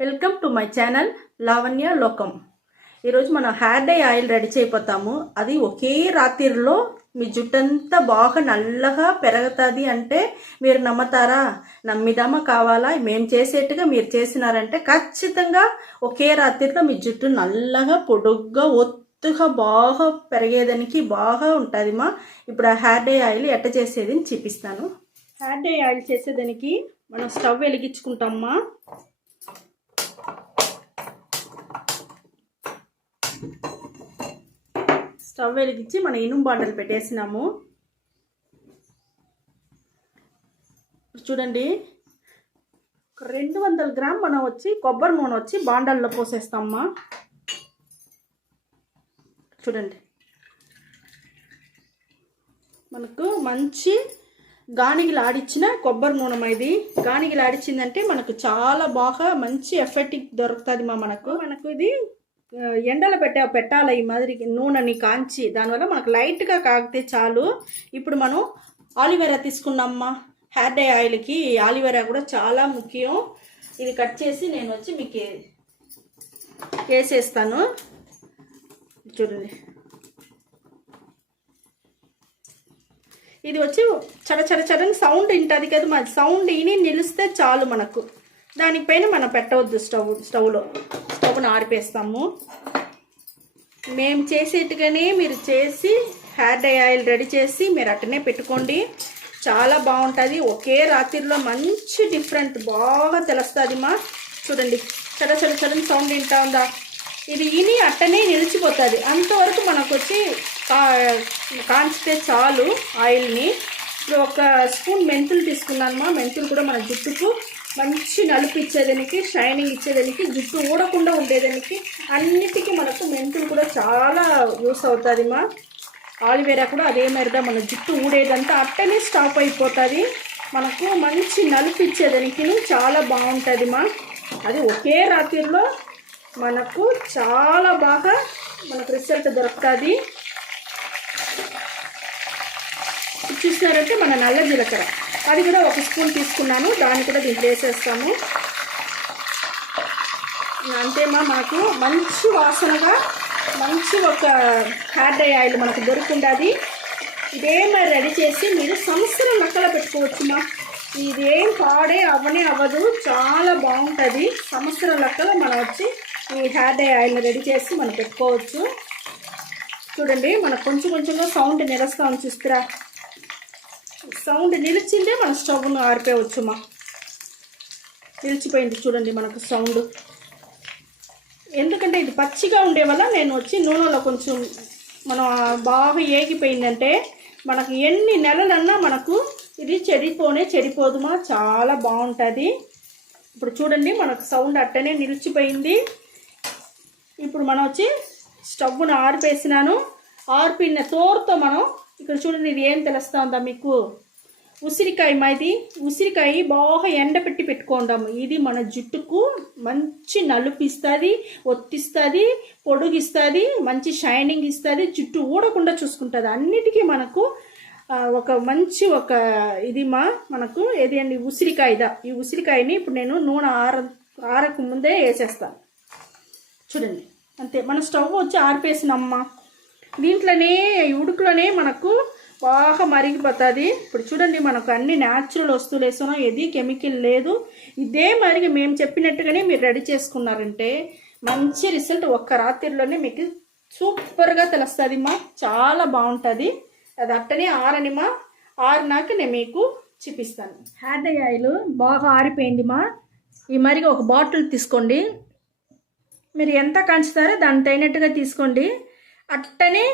Welcome to my channel Lavanya లోకం. ఈరోజు మనం హెయిర్ డై ఆయిల్ రెడీ చేయబోతాము. అది ఒకే రాత్రిలో మీ జుట్టంతా బాగా నల్లగా పెరుగుతుంది అంటే మీరు నమ్మతారా? నమ్మిదామా కావాలా? మేము చేసేట్టుగా మీరు చేసినారంటే ఖచ్చితంగా ఒకే రాత్రిలో మీ జుట్టు నల్లగా పొడుగ్గా ఒత్తుగా బాగా పెరిగేదానికి బాగా ఉంటుంది మా ఇప్పుడు ఆ హెయిర్ డై ఆయిల్ ఎట్ట చేసేది అని చూపిస్తాను. హెయిర్ డై ఆయిల్ చేసేదానికి మనం స్టవ్ వెలిగించుకుంటామా? స్టవ్ వెలిగించి మన ఇనుము బాండలు పెట్టేసినాము. చూడండి రెండు వందల గ్రామ్ మనం వచ్చి కొబ్బరి నూనె వచ్చి బాండల్లో పోసేస్తామా? చూడండి. మనకు మంచి గానిగిలు ఆడిచ్చిన కొబ్బరి నూనె ఇది? గానిగిలు ఆడిచ్చిందంటే మనకు చాలా బాగా మంచి ఎఫెక్టివ్ దొరుకుతుంది మా మనకు. మనకు ఇది ఎండలో పెట్టే పెట్టాలి ఈ మాదిరి నూనెని కాంచి దానివల్ల మనకు లైట్గా కాగితే చాలు. ఇప్పుడు మనం ఆలివేరా తీసుకున్నామ్మా హెయిర్ డై ఆయిల్కి ఆలివేరా కూడా చాలా ముఖ్యం. ఇది కట్ చేసి నేను వచ్చి మీకు వేసేస్తాను. చూడండి. ఇది వచ్చి చడ చడ చడని సౌండ్ వింటుంది కదా మన సౌండ్ విని నిలిస్తే చాలు మనకు. దానిపైన మనం పెట్టవద్దు స్టవ్ స్టవ్లో. స్టవ్ను ఆరిపేస్తాము. మేము చేసేట్టుగానే మీరు చేసి హెయిర్ డై ఆయిల్ రెడీ చేసి మీరు అట్టనే పెట్టుకోండి. చాలా బాగుంటుంది. ఒకే రాత్రిలో మంచి డిఫరెంట్ బాగా తెలుస్తుంది మా. చూడండి. చడ చడ చడని సౌండ్ వింటా ఉందా? ఇది ఇని అట్టనే నిలిచిపోతుంది. అంతవరకు మనకు వచ్చి కాంచితే చాలు ఆయిల్ని ఇప్పుడు ఒక స్పూన్ మెంతులు తీసుకున్నాను మా. మెంతులు కూడా మన జుట్టుకు మంచి నలుపు ఇచ్చేదానికి షైనింగ్ ఇచ్చేదానికి జుట్టు ఊడకుండా ఉండేదానికి అన్నిటికీ మనకు మెంతులు కూడా చాలా యూస్ అవుతుంది మా. ఆలివేరా కూడా అదే మరిదా మన జుట్టు ఊడేదంతా అట్టనే స్టాప్ అయిపోతుంది. మనకు మంచి నలుపు ఇచ్చేదానికి చాలా బాగుంటుంది మా. అది ఒకే రాత్రిలో మనకు చాలా బాగా మనకు రిజల్ట్ దొరుకుతుంది. చూసినారంటే మన నల్ల జీలకర్ర. అది కూడా ఒక స్పూన్ తీసుకున్నాను దాన్ని కూడా దీంట్లో వేసేస్తాము అంతేమా మనకు మంచి వాసనగా మంచి ఒక హెయిర్ ఆయిల్ మనకు దొరుకుంటుంది. ఇదే మరి రెడీ చేసి మీరు సంవత్సరం లెక్కలో పెట్టుకోవచ్చుమా. ఇదేం పాడే అవ్వనే అవ్వదు చాలా బాగుంటుంది. సంవత్సరం లెక్కలో మనం వచ్చి ఈ హెయిర్ డై ఆయిల్ రెడీ చేసి మనం పెట్టుకోవచ్చు. చూడండి మనకు కొంచెం కొంచెంగా సౌండ్ నిలుస్తాం చూస్తారా. సౌండ్ నిలిచిందే మన స్టవ్ను ఆరిపోవచ్చుమా? నిలిచిపోయింది చూడండి మనకు సౌండ్. ఎందుకంటే ఇది పచ్చిగా ఉండే వల్ల నేను వచ్చి నూనెలో కొంచెం మనం బాగా ఏగిపోయిందంటే మనకు ఎన్ని నెలలన్నా మనకు ఇది చెడిపోనే చెడిపోదుమా? చాలా బాగుంటుంది. ఇప్పుడు చూడండి మనకు సౌండ్ అట్టనే నిలిచిపోయింది. ఇప్పుడు మనం వచ్చి స్టవ్ను ఆరిపేసినాను. ఆరిపిన తోరుతో మనం ఇక్కడ చూడండి ఇది ఏం తెలుస్తుందా మీకు? ఉసిరికాయ మాది ఉసిరికాయ బాగా ఎండపెట్టి పెట్టుకుందాము ఇది మన జుట్టుకు మంచి నలుపు ఇస్తుంది ఒత్తిస్తుంది పొడుగిస్తుంది మంచి షైనింగ్ ఇస్తుంది జుట్టు ఊడకుండా చూసుకుంటుంది. అన్నిటికీ మనకు ఒక మంచి ఒక ఇది మా మనకు ఏది అండి? ఉసిరికాయదా ఈ ఉసిరికాయని ఇప్పుడు నేను నూనె ఆర ఆరకు ముందే వేసేస్తాను చూడండి. అంతే. మన స్టవ్ వచ్చి ఆరిపేసినమ్మ దీంట్లోనే ఈ ఉడుకులోనే మనకు బాగా మరిగిపోతుంది. ఇప్పుడు చూడండి మనకు అన్ని న్యాచురల్ వస్తువులు వేస్తున్నాం. ఏది కెమికల్ లేదు. ఇదే మరిగి మేము చెప్పినట్టుగానే మీరు రెడీ చేసుకున్నారంటే మంచి రిజల్ట్ ఒక్క రాత్రిలోనే మీకు సూపర్గా తెలుస్తుంది మా చాలా బాగుంటుంది. అది అట్టనే ఆరనిమా ఆరినాక నేను మీకు చూపిస్తాను. హ్యాడై ఆయిల్ బాగా ఆరిపోయింది మా ఈ మరిగి ఒక బాటిల్ తీసుకోండి. మీరు ఎంత కంచుతారో దాని తగినట్టుగా తీసుకోండి. అట్టనే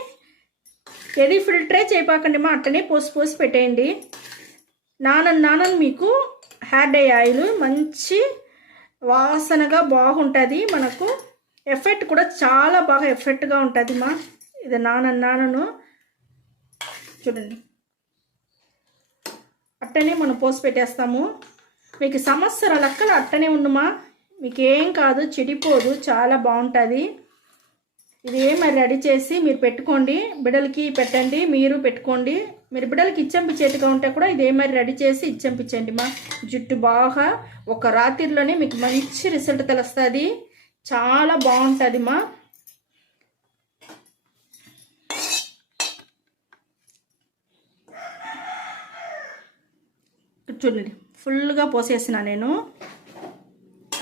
ఏది ఫిల్టరే చేయపాకండి మా అట్టనే పోసి పోసి పెట్టేయండి. నానన్ నానన్ మీకు హెయిర్ డై ఆయిల్ మంచి వాసనగా బాగుంటుంది. మనకు ఎఫెక్ట్ కూడా చాలా బాగా ఎఫెక్ట్గా ఉంటుంది మా. ఇది నానన్ నానను చూడండి. అట్టనే మనం పోసి పెట్టేస్తాము. మీకు సంవత్సరాల లెక్కలు అట్టనే ఉండుమా మీకేం కాదు చెడిపోదు చాలా బాగుంటుంది. ఇది మరి రెడీ చేసి మీరు పెట్టుకోండి. బిడ్డలకి పెట్టండి మీరు పెట్టుకోండి. మీరు బిడ్డలకి ఇచ్చంపించేట్టుగా ఉంటే కూడా ఇదే మరి రెడీ చేసి ఇచ్చంపించండి మా జుట్టు బాగా. ఒక రాత్రిలోనే మీకు మంచి రిజల్ట్ తెలుస్తుంది. చాలా బాగుంటుంది మా. చూడండి ఫుల్గా పోసేసిన నేను.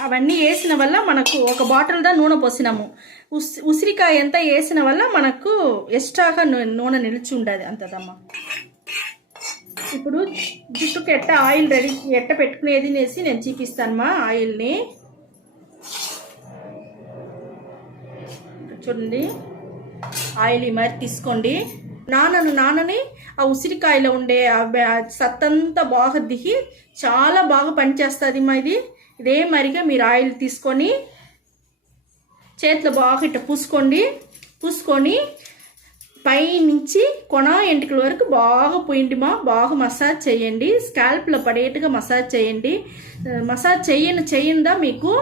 అవన్నీ వేసిన వల్ల మనకు ఒక బాటిల్దా నూనె పోసినాము. ఉస్ ఉసిరికాయ ఎంత వేసిన వల్ల మనకు ఎక్స్ట్రాగా నూనె నిలిచి ఉండదు అంతదమ్మా. ఇప్పుడు జుట్టుకు ఎట్ట ఆయిల్ రెడీ ఎట్ట పెట్టుకునేది అనేసి నేను చూపిస్తానమ్మా ఆయిల్ని. చూడండి. ఆయిల్ ఈ మరి తీసుకోండి. నానను నానని ఆ ఉసిరికాయలో ఉండే సత్తంతా బాగా దిగి చాలా బాగా పనిచేస్తుంది మా ఇది. ఇదే మరిగా మీరు ఆయిల్ తీసుకొని చేతిలో బాగా ఇట్ట పూసుకోండి. పూసుకొని పై నుంచి కొన ఎంటికల వరకు బాగా పోయింది మా. బాగా మసాజ్ చేయండి. స్కాల్ప్లో పడేట్టుగా మసాజ్ చేయండి. మసాజ్ చేయను చేయందా మీకు?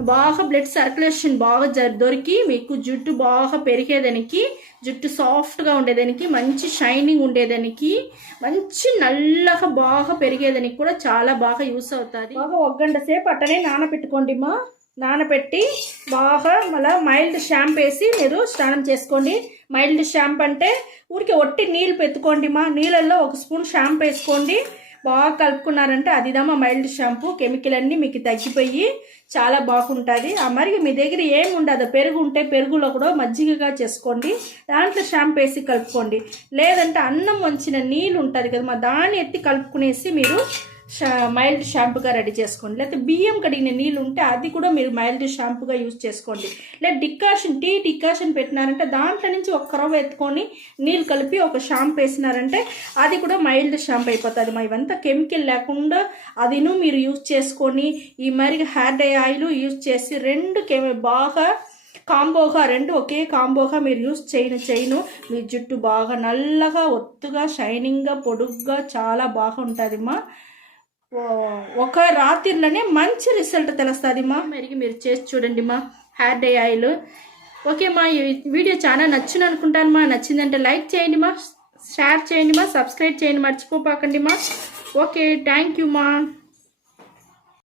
బాగా బ్లడ్ సర్క్యులేషన్ బాగా జ- దొరికి మీకు జుట్టు బాగా పెరిగేదానికి జుట్టు సాఫ్ట్గా ఉండేదానికి మంచి షైనింగ్ ఉండేదానికి మంచి నల్లగా బాగా పెరిగేదానికి కూడా చాలా బాగా యూస్ అవుతుంది. బాగా ఒక గంట సేపు అట్టనే నానబెట్టుకోండిమా నానబెట్టి బాగా మళ్ళీ మైల్డ్ షాంపూ వేసి మీరు స్నానం చేసుకోండి. మైల్డ్ షాంప్ అంటే ఊరికే ఒట్టి నీళ్ళు పెట్టుకోండి మా. నీళ్ళల్లో ఒక స్పూన్ షాంప్ వేసుకోండి. బాగా కలుపుకున్నారంటే అదిదమ్మా మైల్డ్ షాంపూ. కెమికల్ అన్నీ మీకు తగ్గిపోయి చాలా బాగుంటుంది. ఆ మరి మీ దగ్గర ఏం ఉండదు. పెరుగు ఉంటే పెరుగులో కూడా మజ్జిగగా చేసుకోండి. దాంట్లో షాంపూ వేసి కలుపుకోండి. లేదంటే అన్నం వంచిన నీళ్ళు ఉంటుంది కదా మా. దాన్ని ఎత్తి కలుపుకునేసి మీరు మైల్డ్ షాంపూగా రెడీ చేసుకోండి. లేకపోతే బియ్యం కడిగిన నీళ్ళు ఉంటే అది కూడా మీరు మైల్డ్ షాంపూగా యూజ్ చేసుకోండి. లేదా డికాషన్ టీ డికాషన్ పెట్టినారంటే దాంట్లో నుంచి ఒక కరవ ఎత్తుకొని నీళ్ళు కలిపి ఒక షాంపూ వేసినారంటే అది కూడా మైల్డ్ షాంపూ అయిపోతుంది మా ఇవంతా కెమికల్ లేకుండా అదిను మీరు యూజ్ చేసుకొని ఈ మరి హెయిర్ డై ఆయిల్ యూజ్ చేసి రెండు కెమి బాగా కాంబోగా రెండు ఒకే కాంబోగా మీరు యూస్ చేయను చేయను. మీ జుట్టు బాగా నల్లగా ఒత్తుగా షైనింగ్గా పొడుగ్గా చాలా బాగుంటుంది మా ఒక రాత్రిలోనే మంచి రిజల్ట్ తెలుస్తుంది మా మరికి మీరు చేసి చూడండి మా హెయిర్ డే ఆయిల్ ఓకే మా ఈ వీడియో చాలా నచ్చింది అనుకుంటాను మా నచ్చిందంటే లైక్ చేయండి మా షేర్ చేయండి మా సబ్స్క్రైబ్ చేయండి మర్చిపోపాకండి మా ఓకే థ్యాంక్ యూ మా.